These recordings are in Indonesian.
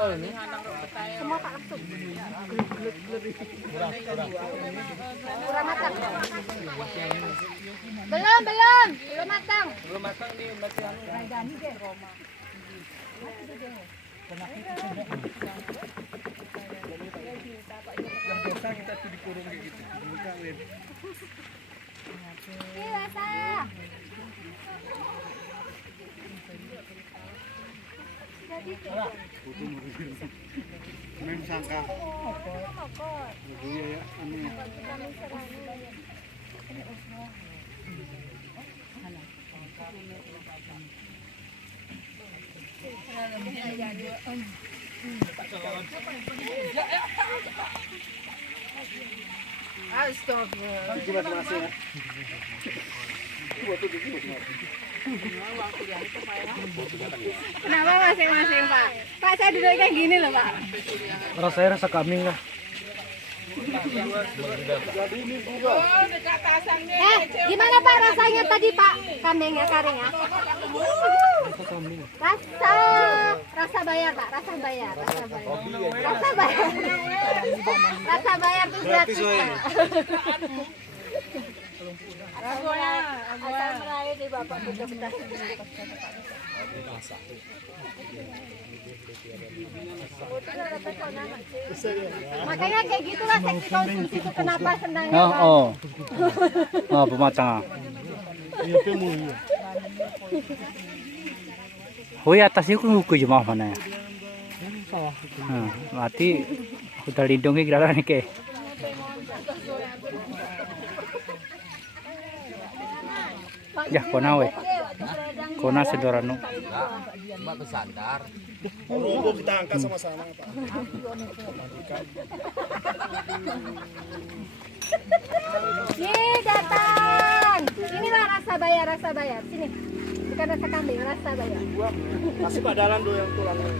jual nih. Semua Pak langsung. Kurang matang. Belum matang. Belum matang nih masih anu. Yang biasa kita tuh dikurung kayak gitu. Kawin. Biasa. Main sangka. Iya ya, aneh. Astagfirullah. Terima kasih ya. Kenapa masing-masing Pak? Pak saya duduknya gini loh Pak. Rasanya rasa kambing lah. Gimana Pak rasanya tadi Pak? Kambingnya karingnya? Rasa bayar Pak, rasa bayar. Rasa bayar tuh gratis Pak. Asal meraih di Bapak betul-betul. Makanya kayak gitulah seksi konsumsi itu kenapa senangnya Pak? Oh, pematang. Oh ya atasnya aku nguku jemaah mana ya? Mati udah lindungi kira nih ke. Ya kona we. Kona sedorano. Mbak bersandar. Oh, kita angkat sama-sama, Pak. Nih datang. Inilah rasa bayar. Sini. Bukan rasa kambing, rasa bayar. Masih Pak Dalan tuh yang tulangnya.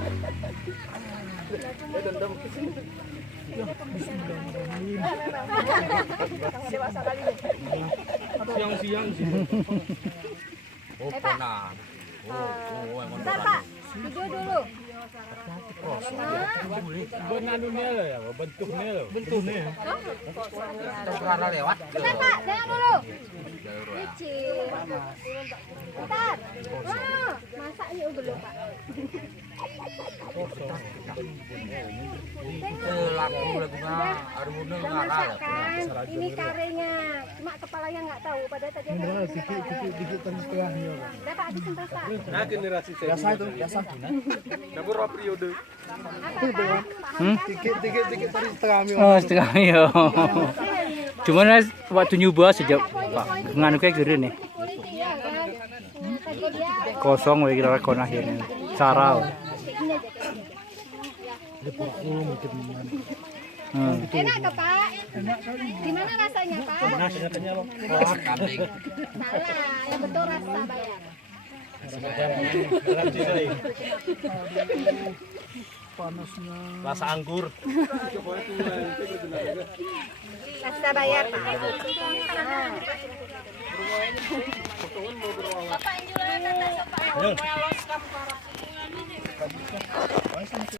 Dendam. Siang-siang sih. Oh, pernah. Oh, emang Bentar Pak, video dulu. Benanunya lah ya, bentuknya loh. Bentuknya. pernah lewat. Bentar Pak, jangan dulu. Licin. Bentar. Masak ini dulu Pak. Laku lagunya aruna Udah masak kan? Ini karenya. Cuma kepalanya nggak tahu. Padahal tadi ada. Dikit setengahnya. Udah Pak, habisin rasa. Nah generasi saya. Biasa itu, biasa. Dapur periode. Apa Pak? Dikit tadi setengahnya. Oh setengah ya. Cuman waktu nyoba sejak Pak nganu kayak gini nih. Kulitnya kan. Tadi dia Kosong we kira kona ini. Sarau. enak ke Pak? Gimana rasanya Pak? kambing. Salah, yang betul rasa bayar. Rasa anggur. Rasa bayar Pak. Bapak